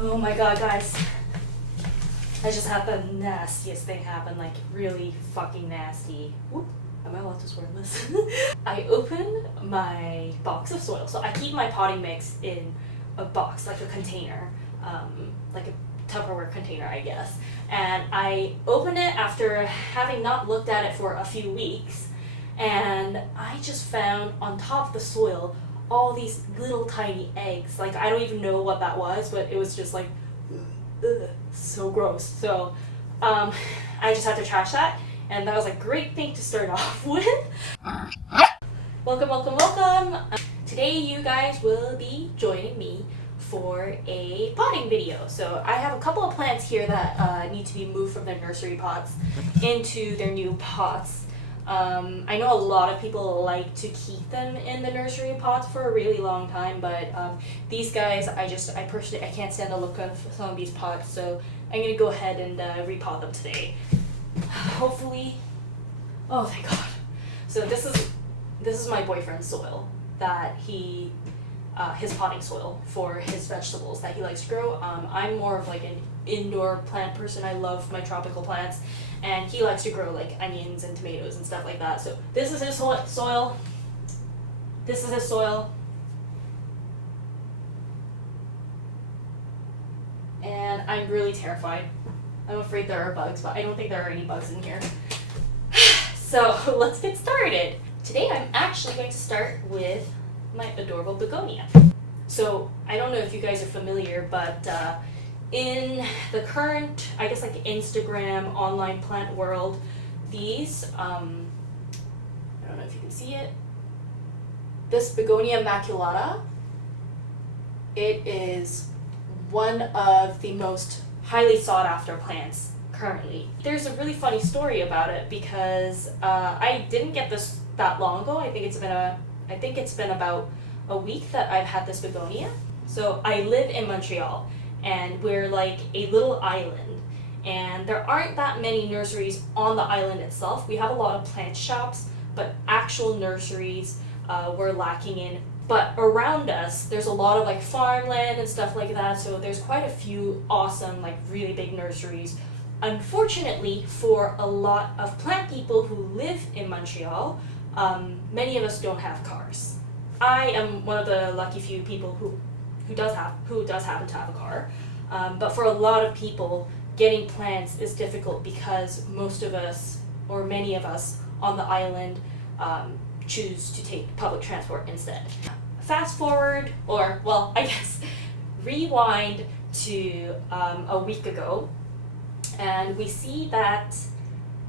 Oh my god, guys. I just had the nastiest thing happen, like really fucking nasty. Whoop. Am I allowed to swear in this? I opened my box of soil. So I keep my potting mix in a box, like a container, like a Tupperware container, I guess. And I opened it after having not looked at it for a few weeks, and I just found on top of the soil all these little tiny eggs. Like, I don't even know what that was, but it was just like, ugh, so gross. So I just had to trash that, and that was a great thing to start off with. Welcome, welcome, welcome. Today you guys will be joining me for a potting video. So I have a couple of plants here that need to be moved from their nursery pots into their new pots. I know a lot of people like to keep them in the nursery pots for a really long time, but these guys, I personally can't stand the look of some of these pots, so I'm gonna go ahead and repot them today. Hopefully, oh thank God. So this is my boyfriend's soil that he, his potting soil for his vegetables that he likes to grow. I'm more of like an indoor plant person. I love my tropical plants, and he likes to grow like onions and tomatoes and stuff like that. So this is his soil. This is his soil. And I'm really terrified. I'm afraid there are bugs, but I don't think there are any bugs in here. So let's get started. Today I'm actually going to start with my adorable begonia. So I don't know if you guys are familiar, but in the current, I guess like Instagram online plant world, these, I don't know if you can see it, this Begonia maculata, it is one of the most highly sought after plants currently. There's a really funny story about it because I didn't get this that long ago. I think it's been about a week that I've had this begonia. So I live in Montreal, and we're like a little island, and there aren't that many nurseries on the island itself. We have a lot of plant shops, but actual nurseries we're lacking in. But around us, there's a lot of like farmland and stuff like that, so there's quite a few awesome, like really big nurseries. Unfortunately, for a lot of plant people who live in Montreal, many of us don't have cars. I am one of the lucky few people who does happen to have a car, but for a lot of people, getting plants is difficult because most of us, or many of us on the island, choose to take public transport instead. Fast forward, or well, I guess rewind to a week ago, and we see that,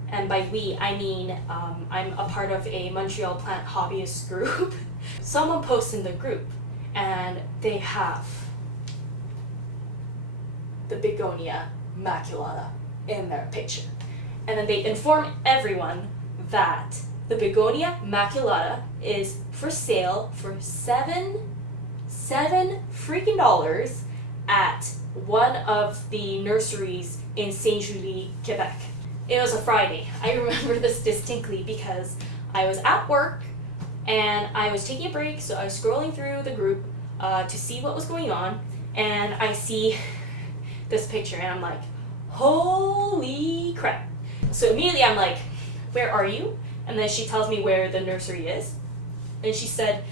and by we I mean I'm a part of a Montreal plant hobbyist group. Someone posts in the group, and they have the Begonia maculata in their picture, and then they inform everyone that the Begonia maculata is for sale for seven freaking dollars at one of the nurseries in Saint-Julie, Quebec. It was a Friday. I remember this distinctly because I was at work and I was taking a break, so I was scrolling through the group to see what was going on, and I see this picture and I'm like, holy crap. So immediately I'm like, where are you? And then she tells me where the nursery is, and she said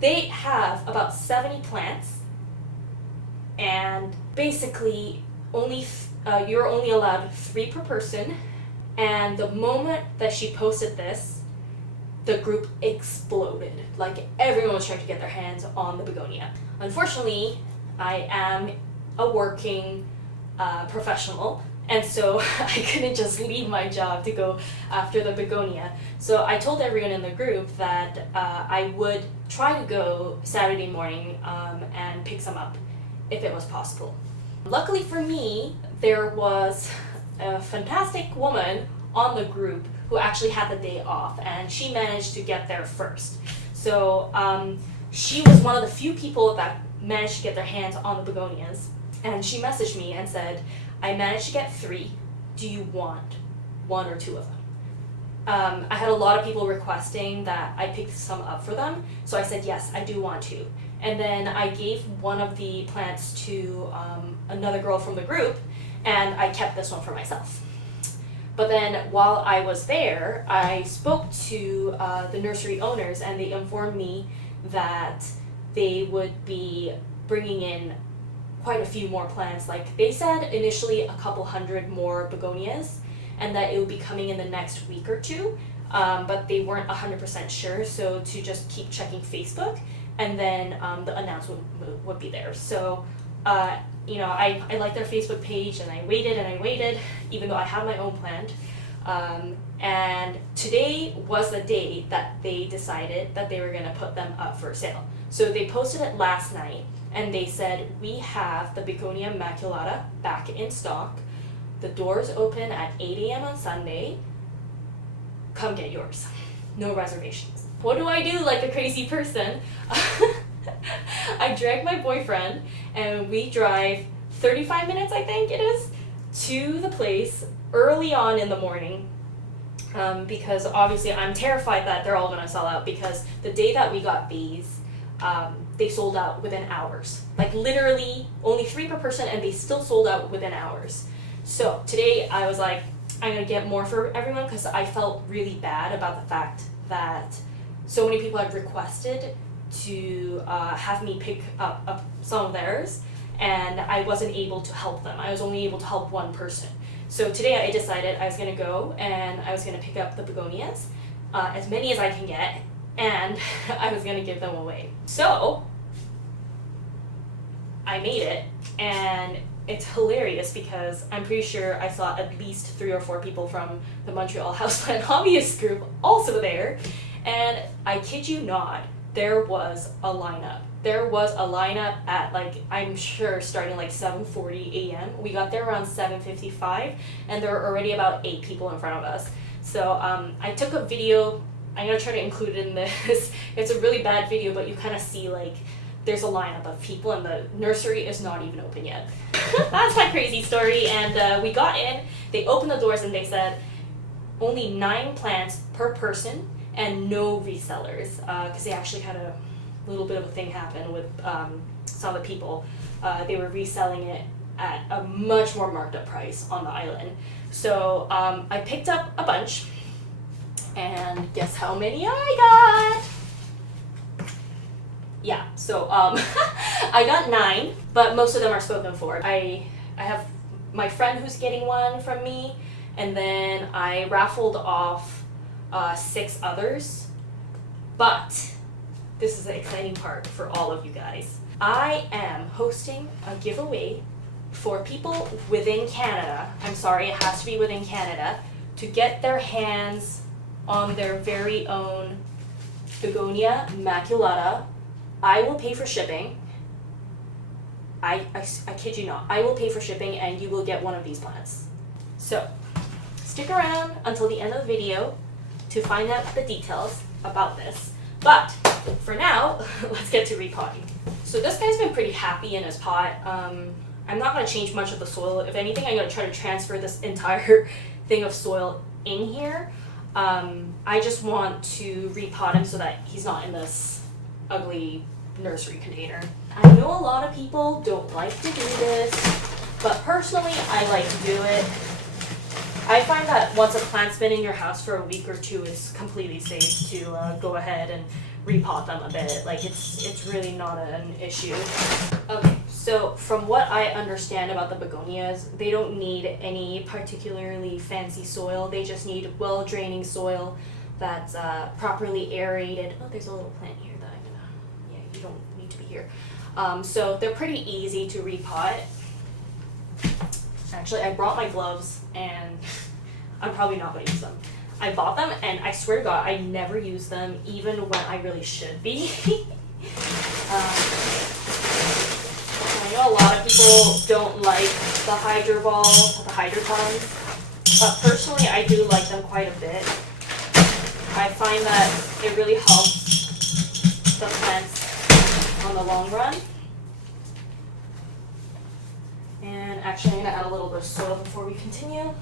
they have about 70 plants, and basically you're only allowed 3 per person. And the moment that she posted this, the group exploded. Like, everyone was trying to get their hands on the begonia. Unfortunately, I am a working professional, and so I couldn't just leave my job to go after the begonia. So I told everyone in the group that I would try to go Saturday morning and pick some up if it was possible. Luckily for me, there was a fantastic woman on the group who actually had the day off, and she managed to get there first. So she was one of the few people that managed to get their hands on the begonias, and she messaged me and said, I managed to get 3. Do you want 1 or 2 of them? I had a lot of people requesting that I pick some up for them, so I said yes, I do want to. and then I gave one of the plants to another girl from the group, and I kept this one for myself. But then while I was there, I spoke to the nursery owners, and they informed me that they would be bringing in quite a few more plants. Like they said initially a couple hundred more begonias, and that it would be coming in the next week or two, but they weren't 100% sure, so to just keep checking Facebook, and then the announcement would be there. So you know, I liked their Facebook page, and I waited, even though I had my own plant. And today was the day that they decided that they were going to put them up for sale. So they posted it last night, and they said, we have the Begonia Maculata back in stock. The doors open at 8 a.m. on Sunday. Come get yours. No reservations. What do I do like a crazy person? I drag my boyfriend, and we drive 35 minutes, I think it is, to the place early on in the morning, because obviously I'm terrified that they're all going to sell out, because the day that we got these, they sold out within hours. Like literally only 3 per person, and they still sold out within hours. So today I was like, I'm going to get more for everyone, because I felt really bad about the fact that so many people had requested to have me pick up some of theirs, and I wasn't able to help them. I was only able to help one person. So today I decided I was going to go and I was going to pick up the begonias, as many as I can get, and I was going to give them away. So I made it, and it's hilarious because I'm pretty sure I saw at least 3 or 4 people from the Montreal Houseplant Hobbyist group also there, and I kid you not, there was a lineup. There was a lineup at, like, I'm sure starting like 7:40 a.m. We got there around 7:55, and there were already about 8 people in front of us. So I took a video. I'm going to try to include it in this. It's a really bad video, but you kind of see, like, there's a lineup of people, and the nursery is not even open yet. That's my crazy story. And we got in, they opened the doors, and they said only 9 plants per person and no resellers, because they actually had a little bit of a thing happen with some of the people. They were reselling it at a much more marked up price on the island. So I picked up a bunch, and guess how many I got? Yeah, so I got 9, but most of them are spoken for. I have my friend who's getting one from me, and then I raffled off 6 others. But this is the exciting part for all of you guys. I am hosting a giveaway for people within Canada. I'm sorry, it has to be within Canada, to get their hands on their very own Begonia Maculata. I will pay for shipping. I kid you not. I will pay for shipping, and you will get one of these plants. So stick around until the end of the video to find out the details about this. But for now, let's get to repotting. So this guy's been pretty happy in his pot. I'm not going to change much of the soil. If anything, I'm going to try to transfer this entire thing of soil in here. I just want to repot him so that he's not in this ugly nursery container. I know a lot of people don't like to do this, but personally I like to do it. I find that once a plant's been in your house for a week or 2, it's completely safe to go ahead and repot them a bit. Like it's really not an issue. Okay, so from what I understand about the begonias, they don't need any particularly fancy soil. They just need well-draining soil that's properly aerated. Oh, there's a little plant here that I'm gonna, yeah, you don't need to be here. So they're pretty easy to repot. Actually, I brought my gloves, and I'm probably not going to use them. I bought them, and I swear to God, I never use them, even when I really should be. I know a lot of people don't like the hydro balls, the hydropons, but personally, I do like them quite a bit. I find that it really helps the plants on the long run. And actually, I'm going to add a little bit of soil before we continue.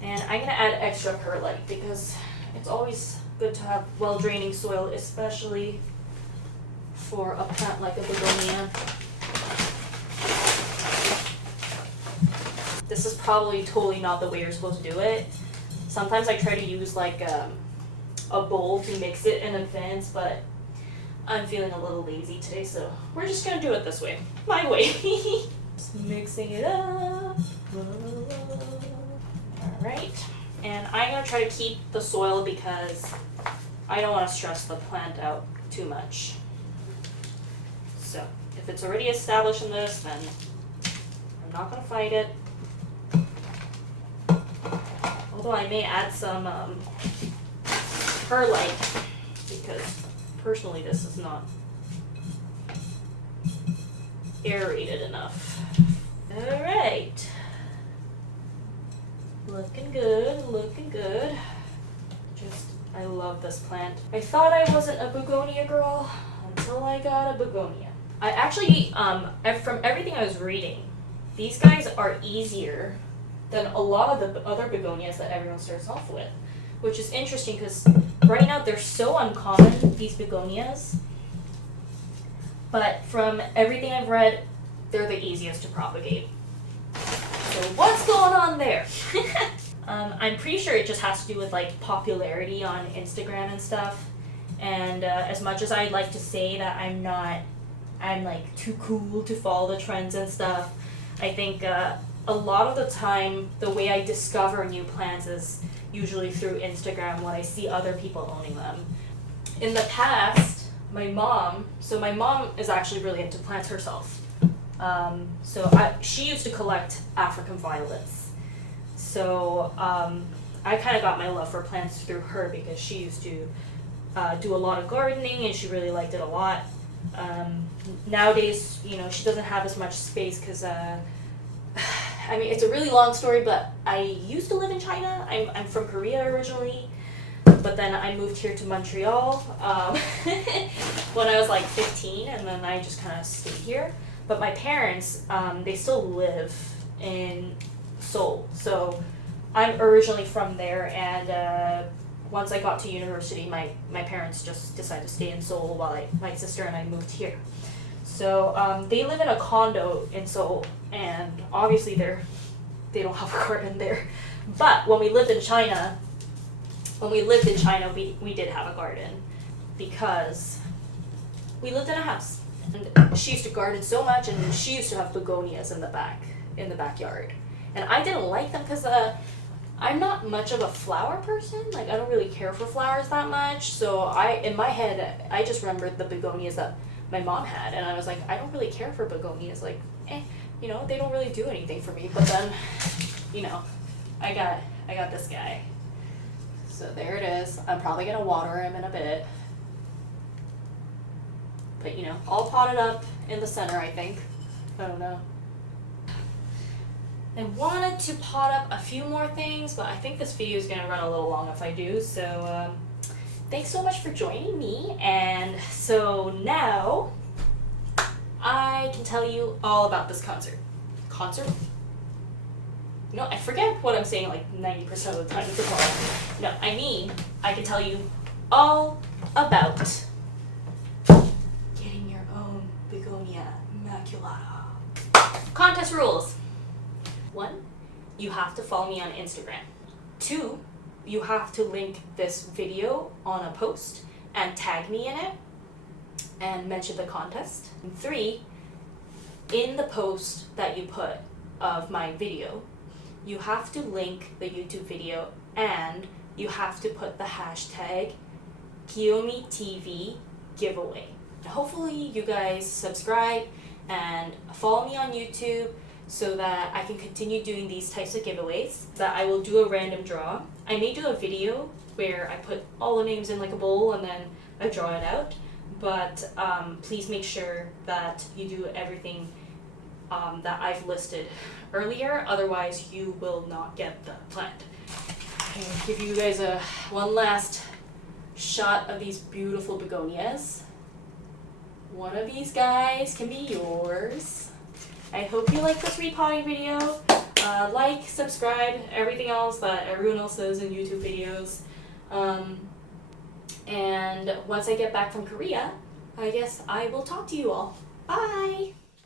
And I'm going to add extra perlite because it's always good to have well-draining soil, especially for a plant like a begonia. This is probably totally not the way you're supposed to do it. Sometimes I try to use like a bowl to mix it in advance, but I'm feeling a little lazy today, so we're just gonna do it this way, my way. Just mixing it up. Alright, and I'm gonna try to keep the soil because I don't want to stress the plant out too much. So if it's already established in this, then I'm not gonna fight it. Although I may add some perlite, because personally this is not aerated enough. Alright. Looking good, looking good. I love this plant. I thought I wasn't a begonia girl until I got a begonia. I actually, from everything I was reading, these guys are easier than a lot of the other begonias that everyone starts off with, which is interesting because right now they're so uncommon, these begonias, but from everything I've read, they're the easiest to propagate. So what's going on there? I'm pretty sure it just has to do with like popularity on Instagram and stuff, and as much as I'd like to say that I'm like too cool to follow the trends and stuff, I think a lot of the time, the way I discover new plants is usually through Instagram when I see other people owning them. In the past, my mom is actually really into plants herself. She used to collect African violets. So I kind of got my love for plants through her because she used to do a lot of gardening and she really liked it a lot. Nowadays, she doesn't have as much space because I mean, it's a really long story, but I used to live in China. I'm from Korea originally, but then I moved here to Montreal when I was like 15, and then I just kind of stayed here. But my parents, they still live in Seoul, so I'm originally from there, and once I got to university, my parents just decided to stay in Seoul while my sister and I moved here. So they live in a condo in Seoul, and obviously they don't have a garden there. But when we lived in China, we did have a garden because we lived in a house. And she used to garden so much, and she used to have begonias in the backyard. And I didn't like them because I'm not much of a flower person. Like, I don't really care for flowers that much. So in my head, I just remembered the begonias that my mom had, and I was like, I don't really care for begonias. Like, they don't really do anything for me. But then, I got this guy. So there it is. I'm probably gonna water him in a bit. But all potted up in the center, I think. I don't know. I wanted to pot up a few more things, but I think this video is gonna run a little long if I do. So thanks so much for joining me. And so now I can tell you all about this concert. I forget what I'm saying like 90% of the time. I can tell you all about getting your own Begonia Maculata. Contest rules. 1, you have to follow me on Instagram. 2, you have to link this video on a post and tag me in it and mention the contest. And 3, in the post that you put of my video, you have to link the YouTube video and you have to put the hashtag KiyomiTV giveaway. Hopefully you guys subscribe and follow me on YouTube so that I can continue doing these types of giveaways. That I will do a random draw. I may do a video where I put all the names in like a bowl and then I draw it out, but please make sure that you do everything that I've listed earlier, otherwise you will not get the plant. I'm going to give you guys one last shot of these beautiful begonias. One of these guys can be yours. I hope you like this repotting video. Like, subscribe, everything else that everyone else does in YouTube videos. And once I get back from Korea, I guess I will talk to you all. Bye!